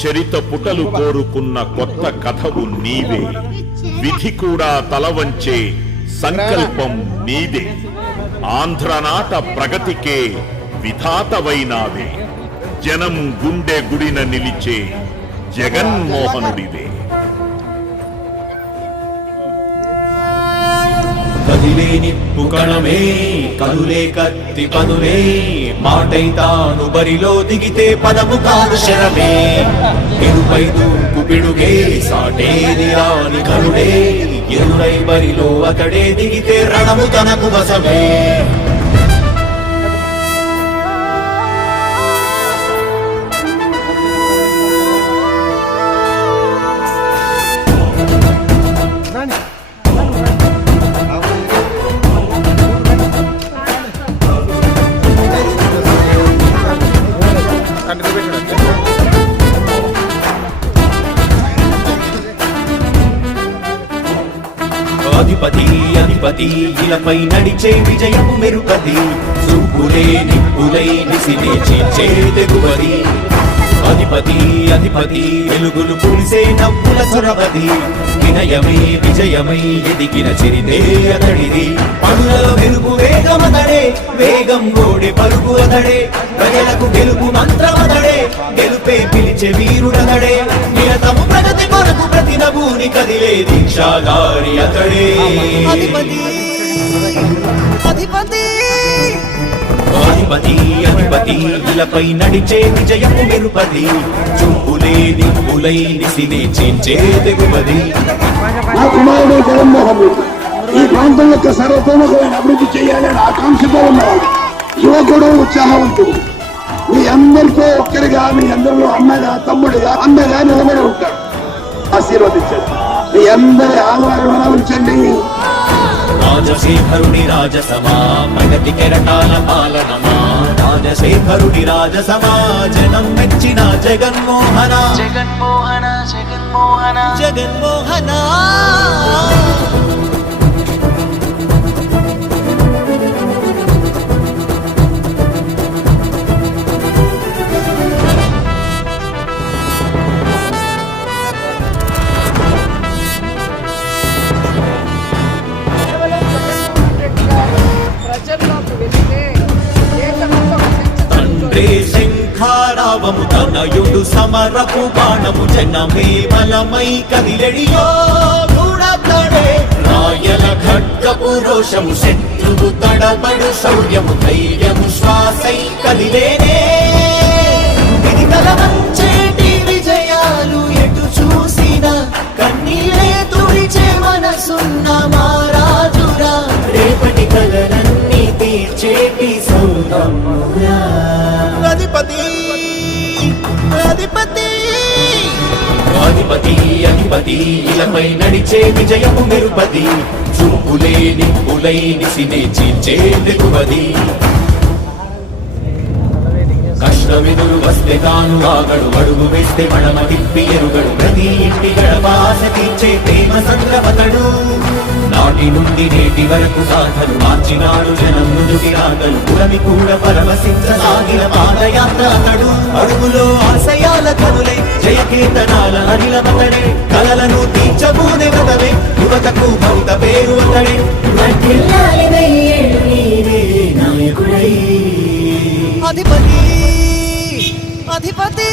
చరిత పుటలు కోరుకున్న కొత్త కథవు నీవే. విధి కూడా తలవంచే సంకల్పం నీదే. ఆంధ్రనాట ప్రగతికే విధాతవైనావే. జనం గుండె గుడిన నిలిచే జగన్మోహనుడివే. కదిలే నిప్పు కణమే కదులే కత్తి పదులే మాటై తాను బరిలో దిగితే పదము కాదు శరమే. ఎరుపై దూకు పిడుగే సాటేది రాని కరుడే ఎరుడై బరిలో అతడే దిగితే రణము తనకు వశమే. అధిపతి అధిపతి ఇలపై నడిచే విజయము మెరుపతి. చూపులే నిప్పులై నిసినే చీల్చే తెగువది. అధిపతి అధిపతి వెలుగులు పులిసే నవ్వుల చొరవది. వినయమై విజయమై ఎదిగిన చిరిదే అతడిది. పనులలో వెలుగు వేగమతడే వేగం గోడే పరుగు అతడే. ప్రజలకు గెలుపు మంత్రమతడే గెలుపే పిలిచే వీరుడతడే. నిరతము ప్రగతి కొరకు ప్రతి నభూని కదిలే దీక్షాగారి అతడే. అధిపతి అధిపతి అధిపతి అధిపతి ఇలపై నడిచే విజయము మెరుపది. చూపులే నిప్పులై నిసినే చీల్చే తెగువది. నా కుమారుడు జగన్మోహన్ రెడ్డి ఈ ప్రాంతం యొక్క సర్వతోముఖమైన అభివృద్ధి చేయాలని ఆకాంక్షతో ఉన్నవాడు. యువకుడు ఉత్సాహవంతుడు. మీ అందరితో ఒక్కరిగా మీ అందరిలో అన్నగా తమ్ముడిగా అందగా నిలబడి ఉంటాడు. ఆశీర్వదించండి. మీ అందరి ఆదరణ ఉంచండి. రాజశేఖరుడి రాజసమా ప్రగతి కెరటాల పాలనమా. రాజశేఖరుడి రాజసమా జనం మెచ్చిన జగన్మోహన జగన్మోహన జగన్మోహన జగన్మోహన. శంఖారావము తనయుడు సమరపు బాణము జనమే బలమై కదిలెడియో చూడతడే. రాయల ఖడ్గపు రోషము శత్రువు తడబడు శౌర్యము ధైర్యము శ్వాసై కదిలేనే. ఇది కలవంచేటి విజయాలు ఎటు చూసిన కన్నీరే తుడిచే మనసున్న మారాజురా. రేపటి కలలన్నీ తీర్చేటి సౌరమ్మురా. అధిపతి అధిపతి అధిపతి అధిపతి ఇలపై నడిచే విజయము మెరుపది. చూపులే నిప్పులై నిసినే చీల్చే తెగువది. కష్టమెదురు వస్తే తాను ఆగడు. అడుగు వేస్తే మడమ తిప్పి ఎరుగడు. ప్రతి ఇంటి గడపాస తీర్చే ప్రేమ సంద్రవతడు. నాటి నుండి నేటి వరకు సాధలు మార్చినాడు జనం నుదుటి రాగలు. పురమి కూడా పరవశించసాగిన పాదయాత్ర అతడు. అడుగులో ఆశయాల కనులే జయకీర్తనాల అనిలమతడే. కలలను తీర్చబూనే కదవే యువతకు భౌత పేరు అతడే. నాయకుడై అధిపతి అధిపతి